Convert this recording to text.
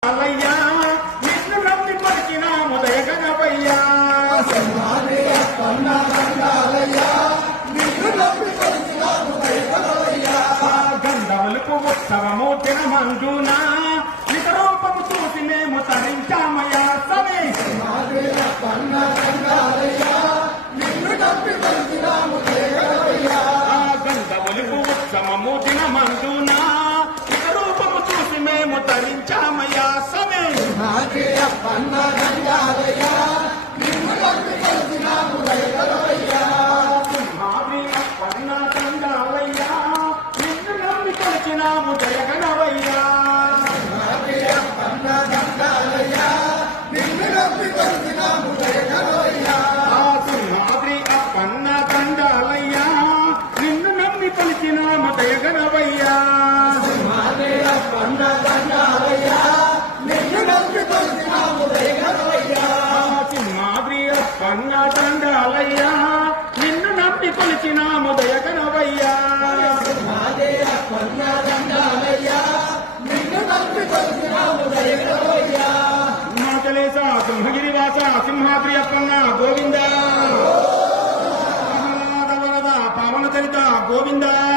అలయ్యా నిన్ను నమ్మి పలికినాము దయగనవయ్యా గంధవలుపు ఉత్సవము దినమందునా వికరూపము చూసి మేము తరించామయ్యా సమే గంధవలుపు ఉత్సవము దినమందునా వికరూపము చూసి మేము తరించామయ్యా సమే నిన్ను నమ్మి కొలిచినాము దయగనవయ్యా సింహాద్రి అప్పన్న దండాలయ్యా నిన్ను నమ్మి కొలిచినాము దయగనవయ్యా సింహాద్రి అప్పన్న దండాలయ్యా నిన్ను నమ్మి కొలిచినాము దయగనవయ్యా హిమాచలేశ సింహగిరివాస సింహాద్రి అప్పన్న గోవింద వరద పావన చరిత గోవింద